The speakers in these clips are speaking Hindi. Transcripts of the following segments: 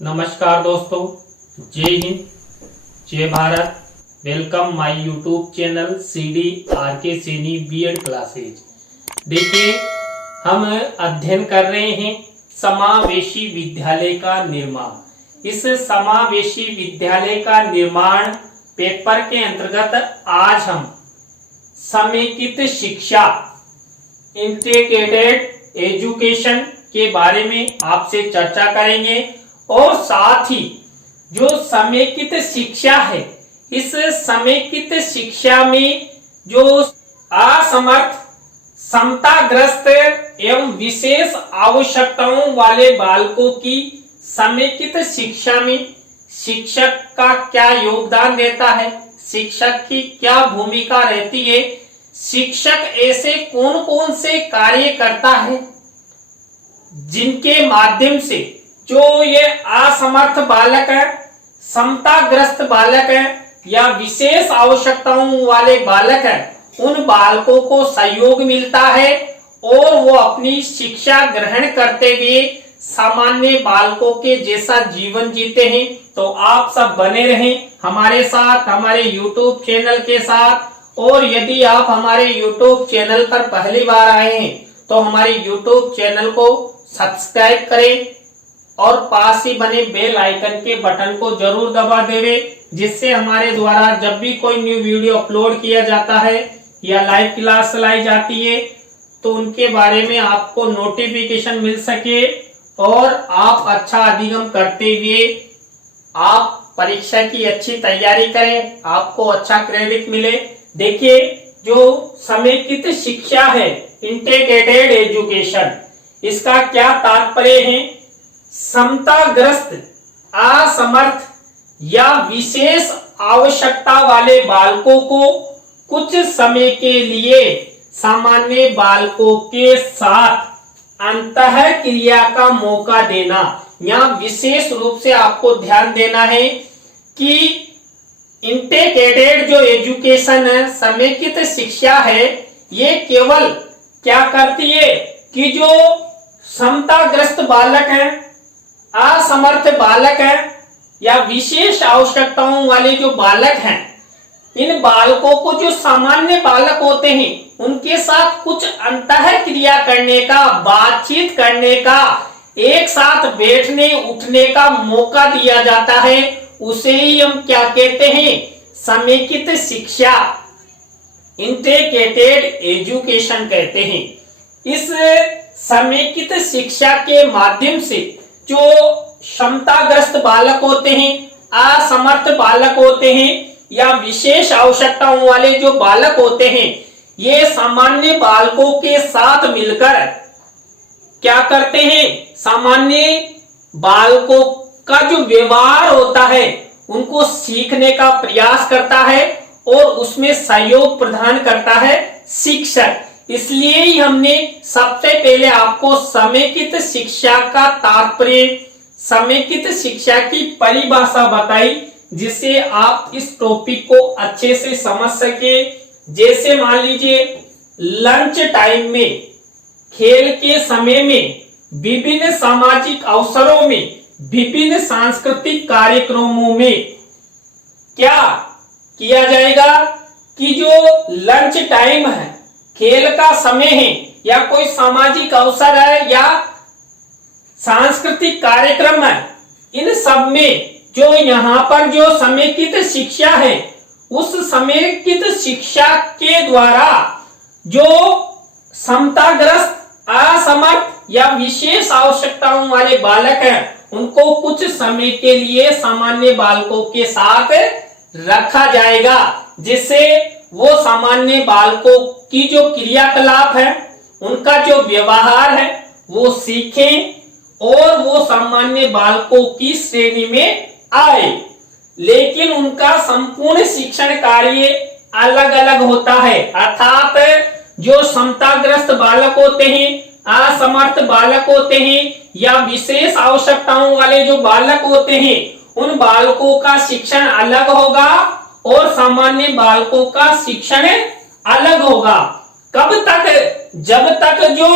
नमस्कार दोस्तों, Jai Hind, Jai Bharat. Welcome my YouTube channel CDRK Saini BEd classes. देखिए, हम अध्ययन कर रहे हैं समावेशी विद्यालय का निर्माण। इस समावेशी विद्यालय का निर्माण पेपर के अंतर्गत आज हम समेकित शिक्षा, इंटीग्रेटेड एजुकेशन के बारे में आपसे चर्चा करेंगे और साथ ही जो समेकित शिक्षा है, इस समेकित शिक्षा में जो असमर्थ, समताग्रस्त एवं विशेष आवश्यकताओं वाले बालकों की समेकित शिक्षा में शिक्षक का क्या योगदान रहता है, शिक्षक की क्या भूमिका रहती है, शिक्षक ऐसे कौन कौन से कार्य करता है जिनके माध्यम से जो ये असमर्थ बालक है, समताग्रस्त बालक है या विशेष आवश्यकताओं वाले बालक है, उन बालकों को सहयोग मिलता है और वो अपनी शिक्षा ग्रहण करते हुए सामान्य बालकों के जैसा जीवन जीते हैं। तो आप सब बने रहें हमारे साथ, हमारे YouTube चैनल के साथ। और यदि आप हमारे YouTube चैनल पर पहली बार आए हैं तो हमारे YouTube चैनल को सब्सक्राइब करें और पास ही बने बेल आइकन के बटन को जरूर दबा देवें, जिससे हमारे द्वारा जब भी कोई न्यू वीडियो अपलोड किया जाता है या लाइव क्लास चलाई जाती है तो उनके बारे में आपको नोटिफिकेशन मिल सके और आप अच्छा अधिगम करते हुए आप परीक्षा की अच्छी तैयारी करें, आपको अच्छा क्रेडिट मिले। देखिए, जो समेकित शिक्षा है, इंटीग्रेटेड एजुकेशन, इसका क्या तात्पर्य है? समताग्रस्त, असमर्थ या विशेष आवश्यकता वाले बालकों को कुछ समय के लिए सामान्य बालकों के साथ अंतः क्रिया का मौका देना। यहाँ विशेष रूप से आपको ध्यान देना है कि इंटीग्रेटेड जो एजुकेशन है, समेकित शिक्षा है, ये केवल क्या करती है कि जो समताग्रस्त बालक है, असमर्थ बालक है या विशेष आवश्यकताओं वाले जो बालक हैं, इन बालकों को जो सामान्य बालक होते हैं उनके साथ कुछ अंतः क्रिया करने का, बातचीत करने का, एक साथ बैठने उठने का मौका दिया जाता है। उसे ही हम क्या कहते हैं? समेकित शिक्षा, इंटीग्रेटेड एजुकेशन कहते हैं। इस समेकित शिक्षा के माध्यम से जो क्षमताग्रस्त बालक होते हैं, असमर्थ बालक होते हैं या विशेष आवश्यकताओं वाले जो बालक होते हैं, ये सामान्य बालकों के साथ मिलकर क्या करते हैं? सामान्य बालकों का जो व्यवहार होता है उनको सीखने का प्रयास करता है और उसमें सहयोग प्रदान करता है शिक्षक। इसलिए ही हमने सबसे पहले आपको समेकित शिक्षा का तात्पर्य, समेकित शिक्षा की परिभाषा बताई, जिससे आप इस टॉपिक को अच्छे से समझ सके। जैसे मान लीजिए, लंच टाइम में, खेल के समय में, विभिन्न सामाजिक अवसरों में, विभिन्न सांस्कृतिक कार्यक्रमों में क्या किया जाएगा कि जो लंच टाइम है, खेल का समय है या कोई सामाजिक अवसर है या सांस्कृतिक कार्यक्रम है, इन सब में जो यहाँ पर जो समेकित शिक्षा है, उस समेकित शिक्षा के द्वारा जो समताग्रस्त, असमर्थ या विशेष आवश्यकताओं वाले बालक हैं, उनको कुछ समय के लिए सामान्य बालकों के साथ रखा जाएगा, जिससे वो सामान्य बालकों की जो क्रियाकलाप है, उनका जो व्यवहार है, वो सीखें और वो सामान्य बालकों की श्रेणी में आए। लेकिन उनका संपूर्ण शिक्षण कार्य अलग अलग होता है। अर्थात जो समताग्रस्त बालक होते हैं, असमर्थ बालक होते हैं या विशेष आवश्यकताओं वाले जो बालक होते हैं, उन बालकों का शिक्षण अलग होगा और सामान्य बालकों का शिक्षण अलग होगा। कब तक? जब तक जो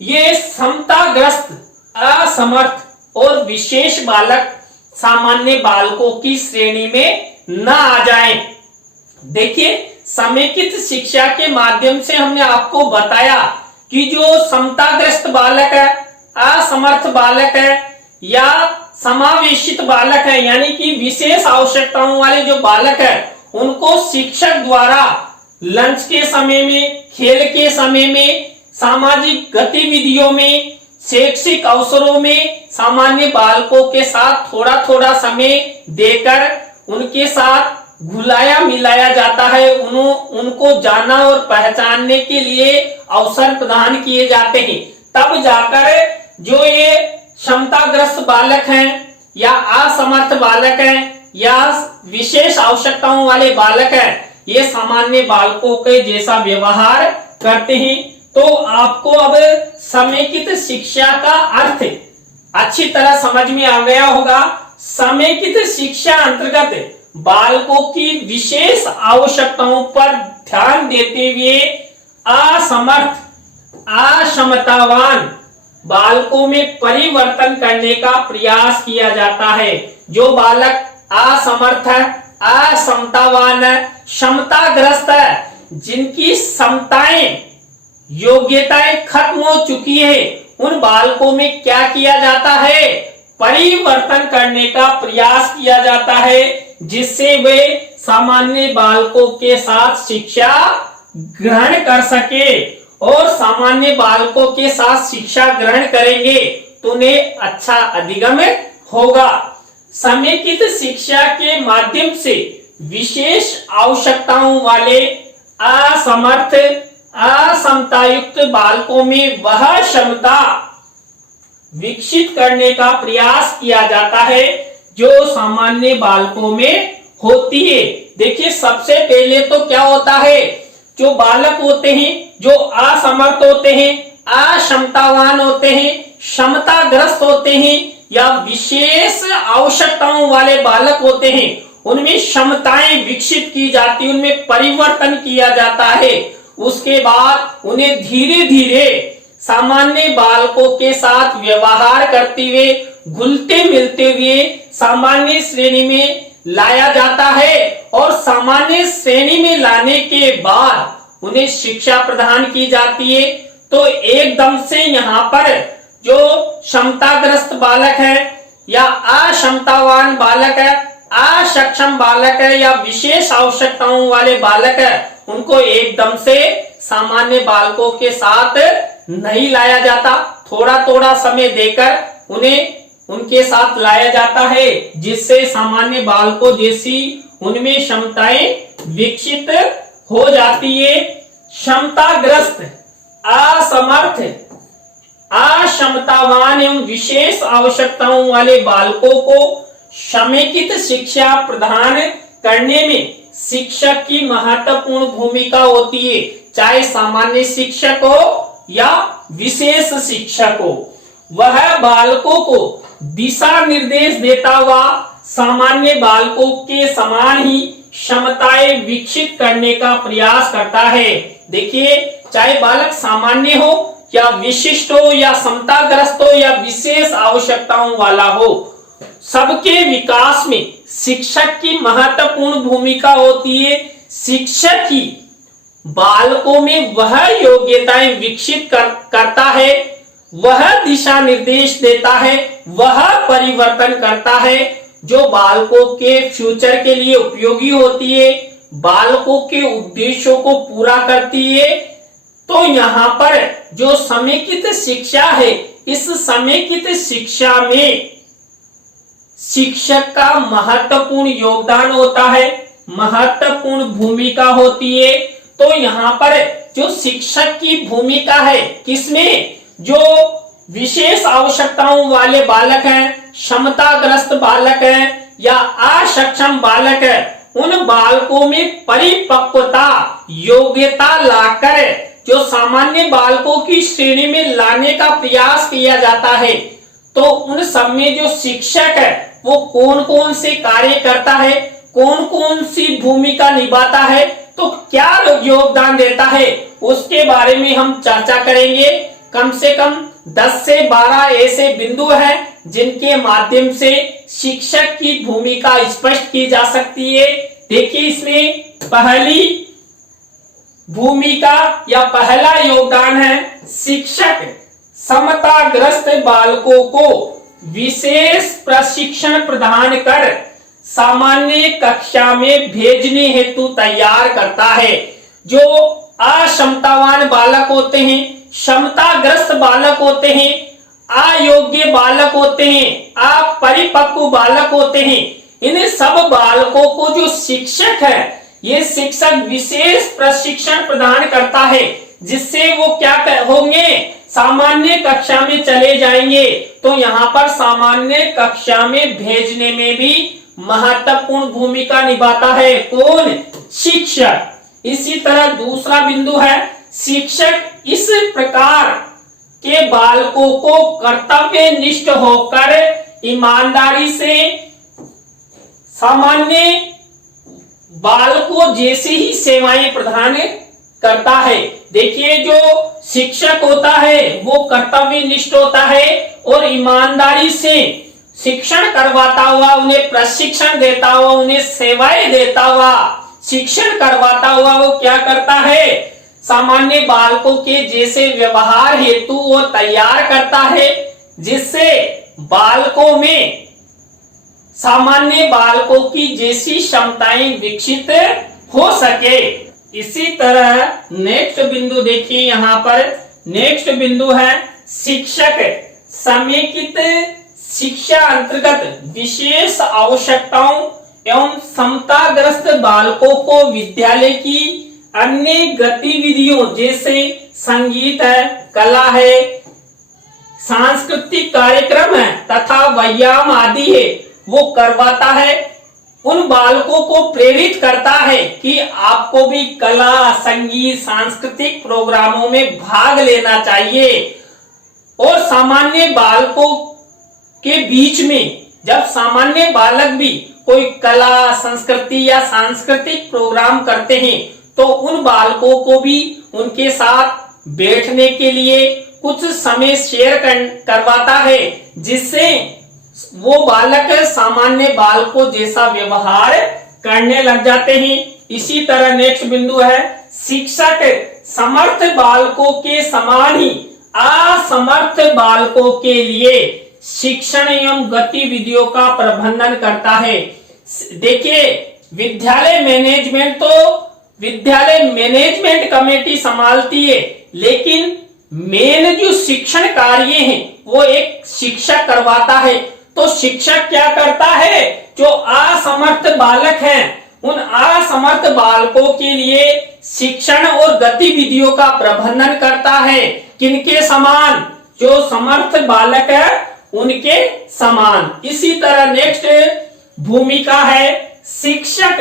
ये समताग्रस्त, असमर्थ और विशेष बालक सामान्य बालकों की श्रेणी में न आ जाएं। देखिए, समेकित शिक्षा के माध्यम से हमने आपको बताया कि जो समताग्रस्त बालक है, असमर्थ बालक है या समावेशित बालक है, यानी कि विशेष आवश्यकताओं वाले जो बालक है, उनको शिक्षक द्वारा लंच के समय में, खेल के समय में, सामाजिक गतिविधियों में, शैक्षिक अवसरों में सामान्य बालकों के साथ थोड़ा थोड़ा समय देकर उनके साथ घुलाया मिलाया जाता है। उनको जाना और पहचानने के लिए अवसर प्रदान किए जाते हैं। तब जाकर जो ये क्षमताग्रस्त बालक हैं या असमर्थ बालक हैं या विशेष आवश्यकताओं वाले बालक हैं, ये सामान्य बालकों के जैसा व्यवहार करते हैं। तो आपको अब समेकित शिक्षा का अर्थ अच्छी तरह समझ में आ गया होगा। समेकित शिक्षा अंतर्गत बालकों की विशेष आवश्यकताओं पर ध्यान देते हुए असमर्थ, अक्षमतावान बालकों में परिवर्तन करने का प्रयास किया जाता है। जो बालक असमर्थ है, अक्षमतावान है, क्षमताग्रस्त है, जिनकी क्षमताएं, योग्यताएं खत्म हो चुकी है, उन बालकों में क्या किया जाता है? परिवर्तन करने का प्रयास किया जाता है, जिससे वे सामान्य बालकों के साथ शिक्षा ग्रहण कर सके। और सामान्य बालकों के साथ शिक्षा ग्रहण करेंगे तो उन्हें अच्छा अधिगम होगा। समेकित शिक्षा के माध्यम से विशेष आवश्यकताओं वाले असमर्थ, असमतायुक्त बालकों में वह क्षमता विकसित करने का प्रयास किया जाता है जो सामान्य बालकों में होती है। देखिए, सबसे पहले तो क्या होता है, जो बालक होते हैं, जो असमर्थ होते हैं, अक्षमतावान होते हैं, क्षमताग्रस्त होते हैं या विशेष आवश्यकताओं वाले बालक होते हैं, उनमें क्षमताएं विकसित की जाती, उनमें परिवर्तन किया जाता है। उसके बाद उन्हें धीरे धीरे सामान्य बालकों के साथ व्यवहार करते हुए, घुलते मिलते हुए सामान्य श्रेणी में लाया जाता है। और सामान्य श्रेणी में लाने के बाद उन्हें शिक्षा प्रदान की जाती है। तो एकदम से यहाँ पर जो क्षमताग्रस्त बालक है या अक्षमतावान बालक है, असक्षम बालक है या विशेष आवश्यकताओं वाले बालक है, उनको एकदम से सामान्य बालकों के साथ नहीं लाया जाता। थोड़ा थोड़ा समय देकर उन्हें उनके साथ लाया जाता है, जिससे सामान्य बालकों जैसी उनमें क्षमताएं विकसित हो जाती है। क्षमताग्रस्त, असमर्थ, अक्षमतावान एवं विशेष आवश्यकताओं वाले बालकों को समेकित शिक्षा प्रदान करने में शिक्षक की महत्वपूर्ण भूमिका होती है, चाहे सामान्य शिक्षक हो या विशेष शिक्षक हो। वह बालकों को दिशा निर्देश देता हुआ सामान्य बालकों के समान ही क्षमताएं विकसित करने का प्रयास करता है। देखिए, चाहे बालक सामान्य हो या विशिष्ट हो या समताग्रस्त हो या विशेष आवश्यकताओं वाला हो, सबके विकास में शिक्षक की महत्वपूर्ण भूमिका होती है। शिक्षक ही बालकों में वह योग्यताएं विकसित करता है, वह दिशा निर्देश देता है, वह परिवर्तन करता है जो बालकों के फ्यूचर के लिए उपयोगी होती है, बालकों के उद्देश्यों को पूरा करती है। तो यहाँ पर जो समेकित शिक्षा है, इस समेकित शिक्षा में शिक्षक का महत्वपूर्ण योगदान होता है, महत्वपूर्ण भूमिका होती है। तो यहाँ पर जो शिक्षक की भूमिका है किसमें, जो विशेष आवश्यकताओं वाले बालक हैं, क्षमताग्रस्त बालक हैं या अक्षम बालक है, उन बालकों में परिपक्वता, योग्यता लाकर जो सामान्य बालकों की श्रेणी में लाने का प्रयास किया जाता है। तो उन सब में जो शिक्षक है वो कौन कौन से कार्य करता है, कौन कौन सी भूमिका निभाता है, तो क्या योगदान देता है, उसके बारे में हम चर्चा करेंगे। कम से कम 10 से 12 ऐसे बिंदु हैं जिनके माध्यम से शिक्षक की भूमिका स्पष्ट की जा सकती है। देखिए इसमें पहली भूमिका या पहला योगदान है शिक्षक समताग्रस्त बालकों को विशेष प्रशिक्षण प्रदान कर सामान्य कक्षा में भेजने हेतु तैयार करता है। जो अक्षमतावान बालक होते हैं, क्षमताग्रस्त बालक होते हैं, अयोग्य बालक होते हैं, अपरिपक्व बालक होते हैं, इन सब बालकों को जो शिक्षक है, ये शिक्षक विशेष प्रशिक्षण प्रदान करता है, जिससे वो क्या होंगे, सामान्य कक्षा में चले जाएंगे। तो यहाँ पर सामान्य कक्षा में भेजने में भी महत्वपूर्ण भूमिका निभाता है कौन, शिक्षक। इसी तरह दूसरा बिंदु है शिक्षक इस प्रकार के बालकों को कर्तव्य निष्ठ होकर ईमानदारी से सामान्य बालकों जैसी ही सेवाएं प्रदान करता है। देखिए जो शिक्षक होता है वो कर्तव्य निष्ठ होता है और ईमानदारी से शिक्षण करवाता हुआ, उन्हें प्रशिक्षण देता हुआ, उन्हें सेवाएं देता हुआ, शिक्षण करवाता हुआ वो क्या करता है, सामान्य बालकों के जैसे व्यवहार हेतु वो तैयार करता है, जिससे बालकों में सामान्य बालकों की जैसी क्षमताएं विकसित हो सके। इसी तरह नेक्स्ट बिंदु देखिए, यहाँ पर नेक्स्ट बिंदु है शिक्षक समेकित शिक्षा अंतर्गत विशेष आवश्यकताओं एवं समताग्रस्त बालकों को विद्यालय की अन्य गतिविधियों जैसे संगीत है, कला है, सांस्कृतिक कार्यक्रम है तथा व्यायाम आदि है वो करवाता है। उन बालकों को प्रेरित करता है कि आपको भी कला, संगीत, सांस्कृतिक प्रोग्रामों में भाग लेना चाहिए। और सामान्य बालकों के बीच में जब सामान्य बालक भी कोई कला, संस्कृति या सांस्कृतिक प्रोग्राम करते हैं तो उन बालकों को भी उनके साथ बैठने के लिए कुछ समय शेयर करवाता है, जिससे वो बालक सामान्य बालकों जैसा व्यवहार करने लग जाते हैं। इसी तरह नेक्स्ट बिंदु है शिक्षक समर्थ बालकों के समान ही असमर्थ बालकों के लिए शिक्षण एवं गतिविधियों का प्रबंधन करता है। देखिए विद्यालय मैनेजमेंट कमेटी संभालती है, लेकिन मेन जो शिक्षण कार्य है वो एक शिक्षक करवाता है। तो शिक्षक क्या करता है, जो असमर्थ बालक हैं उन असमर्थ बालकों के लिए शिक्षण और गतिविधियों का प्रबंधन करता है। किनके समान, जो समर्थ बालक है उनके समान। इसी तरह नेक्स्ट भूमिका है शिक्षक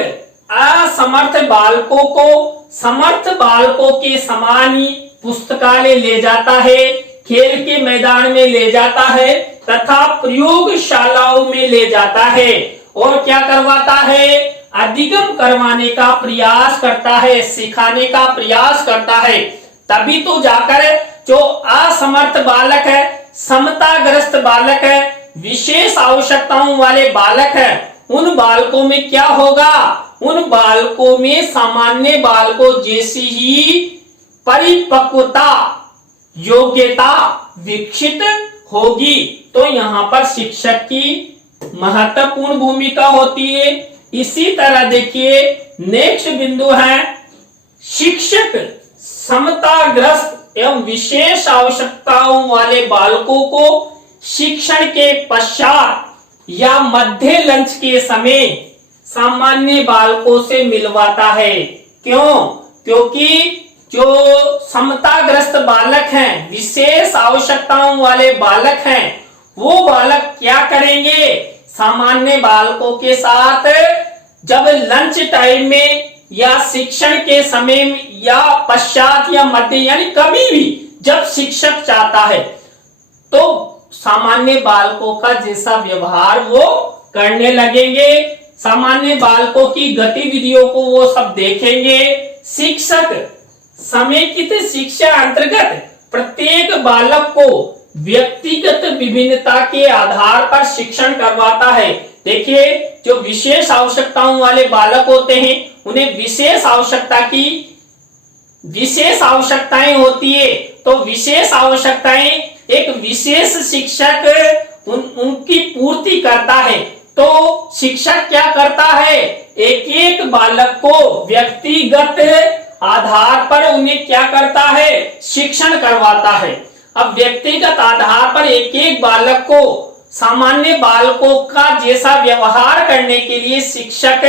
असमर्थ बालकों को समर्थ बालकों के समान ही पुस्तकालय ले जाता है, खेल के मैदान में ले जाता है तथा प्रयोगशालाओं में ले जाता है और क्या करवाता है, अधिगम करवाने का प्रयास करता है, सिखाने का प्रयास करता है। तभी तो जाकर जो असमर्थ बालक है, समताग्रस्त बालक है, विशेष आवश्यकताओं वाले बालक है, उन बालकों में क्या होगा, उन बालकों में सामान्य बालकों जैसी ही परिपक्वता, योग्यता विकसित होगी। तो यहाँ पर शिक्षक की महत्वपूर्ण भूमिका होती है। इसी तरह देखिए नेक्स्ट बिंदु है शिक्षक समताग्रस्त एवं विशेष आवश्यकताओं वाले बालकों को शिक्षण के पश्चात या मध्य लंच के समय सामान्य बालकों से मिलवाता है। क्यों? क्योंकि जो समताग्रस्त बालक हैं, विशेष आवश्यकताओं वाले बालक हैं, वो बालक क्या करेंगे, सामान्य बालकों के साथ जब लंच टाइम में या शिक्षण के समय में या पश्चात या मध्य, यानी कभी भी जब शिक्षक चाहता है तो सामान्य बालकों का जैसा व्यवहार वो करने लगेंगे, सामान्य बालकों की गतिविधियों को वो सब देखेंगे। शिक्षक समेकित शिक्षा अंतर्गत प्रत्येक बालक को व्यक्तिगत विभिन्नता के आधार पर शिक्षण करवाता है। देखिए, जो विशेष आवश्यकताओं वाले बालक होते हैं उन्हें विशेष आवश्यकताएं होती है। तो विशेष आवश्यकताएं एक विशेष शिक्षक उनकी पूर्ति करता है। तो शिक्षक क्या करता है, एक एक बालक को व्यक्तिगत आधार पर उन्हें क्या करता है, शिक्षण करवाता है। अब व्यक्तिगत आधार पर एक एक बालक को सामान्य बालकों का जैसा व्यवहार करने के लिए शिक्षक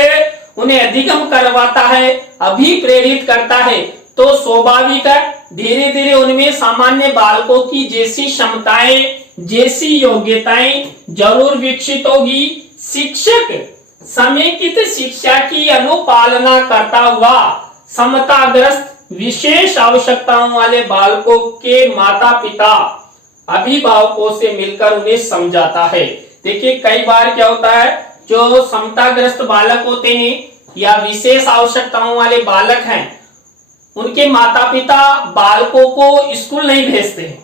उन्हें अधिगम करवाता है, अभिप्रेरित करता है। तो स्वाभाविक है धीरे धीरे उनमें सामान्य बालकों की जैसी क्षमताएं, जैसी योग्यताएं जरूर विकसित होगी। शिक्षक समेकित शिक्षा की अनुपालना करता हुआ समताग्रस्त विशेष आवश्यकताओं वाले बालकों के माता पिता अभिभावकों से मिलकर उन्हें समझाता है। देखिए, कई बार क्या होता है, जो समताग्रस्त बालक होते हैं या विशेष आवश्यकताओं वाले बालक हैं, उनके माता पिता बालकों को स्कूल नहीं भेजते हैं,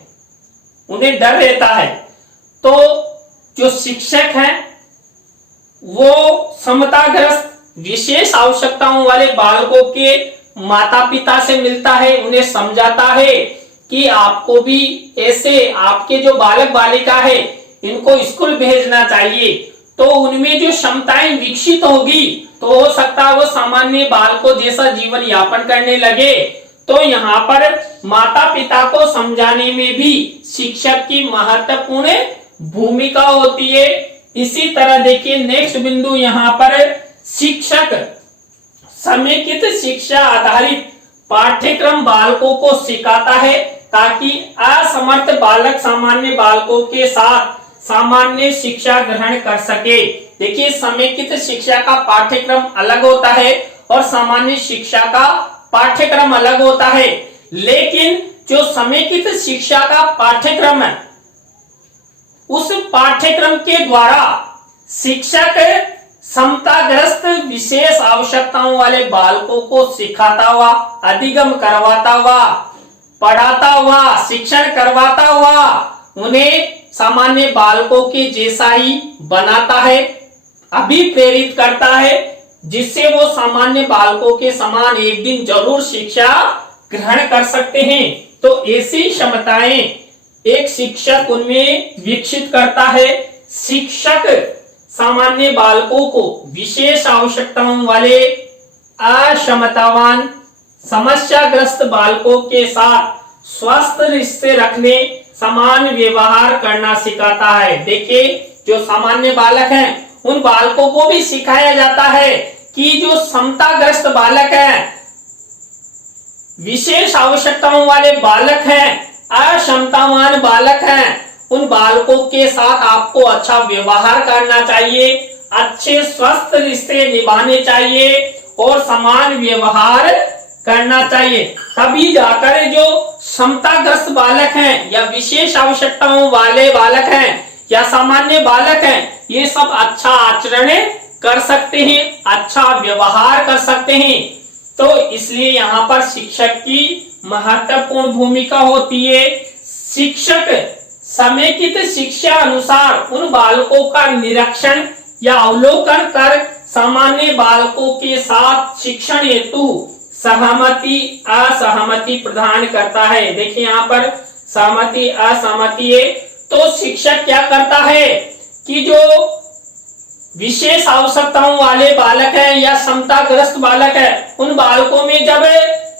उन्हें डर रहता है। तो जो शिक्षक हैं वो समताग्रस्त विशेष आवश्यकताओं वाले बालकों के माता पिता से मिलता है, उन्हें समझाता है कि आपको भी ऐसे आपके जो बालक बालिका है इनको स्कूल भेजना चाहिए। तो उनमें जो क्षमताएं विकसित होगी तो हो सकता है वो सामान्य बालकों जैसा जीवन यापन करने लगे। तो यहाँ पर माता पिता को समझाने में भी शिक्षक की महत्वपूर्ण भूमिका होती है। इसी तरह देखिए, नेक्स्ट बिंदु यहाँ पर शिक्षक समेकित शिक्षा आधारित पाठ्यक्रम बालकों को सिखाता है ताकि असमर्थ बालक सामान्य बालकों के साथ सामान्य शिक्षा ग्रहण कर सके। देखिए, समेकित शिक्षा का पाठ्यक्रम अलग होता है और सामान्य शिक्षा का पाठ्यक्रम अलग होता है। लेकिन जो समेकित शिक्षा का पाठ्यक्रम है उस पाठ्यक्रम के द्वारा शिक्षक समताग्रस्त विशेष आवश्यकताओं वाले बालकों को सिखाता हुआ, अधिगम करवाता हुआ, पढ़ाता हुआ, शिक्षण करवाता हुआ उन्हें सामान्य बालकों के जैसा ही बनाता है, अभिप्रेरित करता है, जिससे वो सामान्य बालकों के समान एक दिन जरूर शिक्षा ग्रहण कर सकते हैं। तो ऐसी क्षमताएं एक शिक्षक उनमें विकसित करता है। शिक्षक सामान्य बालकों को विशेष आवश्यकताओं वाले अक्षमतावान समस्याग्रस्त बालकों के साथ स्वस्थ रिश्ते रखने, समान व्यवहार करना सिखाता है। देखिए, जो सामान्य बालक हैं उन बालकों को भी सिखाया जाता है कि जो समताग्रस्त बालक हैं, विशेष आवश्यकताओं वाले बालक हैं, अक्षमतावान बालक हैं, उन बालकों के साथ आपको अच्छा व्यवहार करना चाहिए, अच्छे स्वस्थ रिश्ते निभाने चाहिए और समान व्यवहार करना चाहिए। तभी जाकर जो समताग्रस्त बालक हैं या विशेष आवश्यकताओं वाले बालक हैं या सामान्य बालक हैं, ये सब अच्छा आचरण कर सकते हैं, अच्छा व्यवहार कर सकते हैं। तो इसलिए यहाँ पर शिक्षक की महत्वपूर्ण भूमिका होती है। शिक्षक समेकित शिक्षा अनुसार उन बालकों का निरीक्षण या अवलोकन कर सामान्य बालकों के साथ शिक्षण हेतु सहमति असहमति प्रदान करता है। देखिए, यहाँ पर सहमति असहमति है। तो शिक्षक क्या करता है कि जो विशेष आवश्यकताओं वाले बालक है या समताग्रस्त बालक है, उन बालकों में जब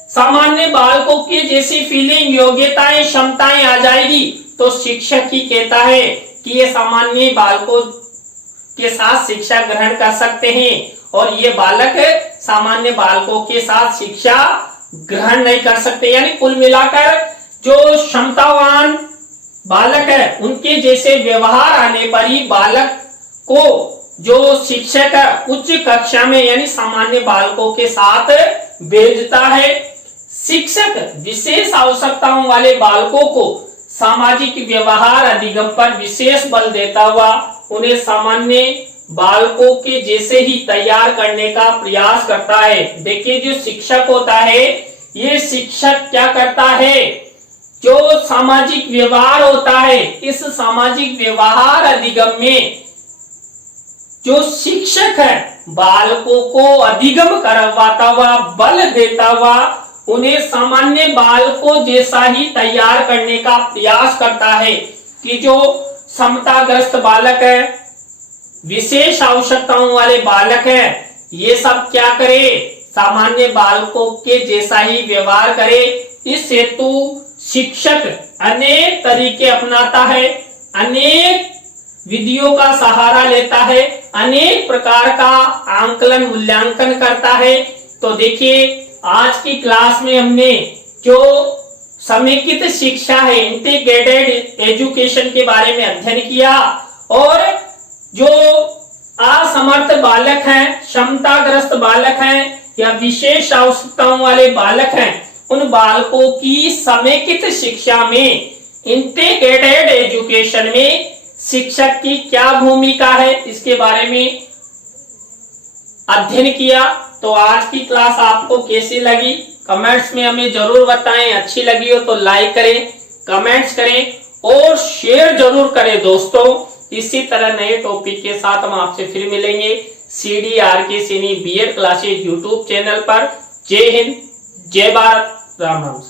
सामान्य बालकों की जैसी फीलिंग, योग्यताएं, क्षमताएं आ जाएगी तो शिक्षक ही कहता है कि ये सामान्य बालकों के साथ शिक्षा ग्रहण कर सकते हैं और ये बालक सामान्य बालकों के साथ शिक्षा ग्रहण नहीं कर सकते। यानी कुल मिलाकर जो क्षमतावान बालक है उनके जैसे व्यवहार आने पर ही बालक को जो शिक्षक उच्च कक्षा में यानी सामान्य बालकों के साथ भेजता है। शिक्षक विशेष आवश्यकताओं वाले बालकों को सामाजिक व्यवहार अधिगम पर विशेष बल देता हुआ उन्हें सामान्य बालकों के जैसे ही तैयार करने का प्रयास करता है। देखिए, जो शिक्षक होता है, ये शिक्षक क्या करता है, जो सामाजिक व्यवहार होता है, इस सामाजिक व्यवहार अधिगम में जो शिक्षक है बालकों को अधिगम करवाता हुआ, बल देता हुआ, उन्हें सामान्य बालकों जैसा ही तैयार करने का प्रयास करता है कि जो समताग्रस्त बालक है, विशेष आवश्यकताओं वाले बालक है, ये सब क्या करे, सामान्य बालकों के जैसा ही व्यवहार करे। इस हेतु शिक्षक अनेक तरीके अपनाता है, अनेक विधियों का सहारा लेता है, अनेक प्रकार का आंकलन मूल्यांकन करता है। तो देखिए आज की क्लास में हमने जो समेकित शिक्षा है, इंटीग्रेटेड एजुकेशन के बारे में अध्ययन किया, और जो असमर्थ बालक हैं, क्षमताग्रस्त बालक हैं या विशेष आवश्यकताओं वाले बालक हैं, उन बालकों की समेकित शिक्षा में, इंटीग्रेटेड एजुकेशन में शिक्षक की क्या भूमिका है, इसके बारे में अध्ययन किया। तो आज की क्लास आपको कैसी लगी कमेंट्स में हमें जरूर बताएं। अच्छी लगी हो तो लाइक करें, कमेंट्स करें और शेयर जरूर करें दोस्तों। इसी तरह नए टॉपिक के साथ हम आपसे फिर मिलेंगे CDRK Saini BEd classes YouTube channel पर। जय हिंद, जय भारत, राम राम।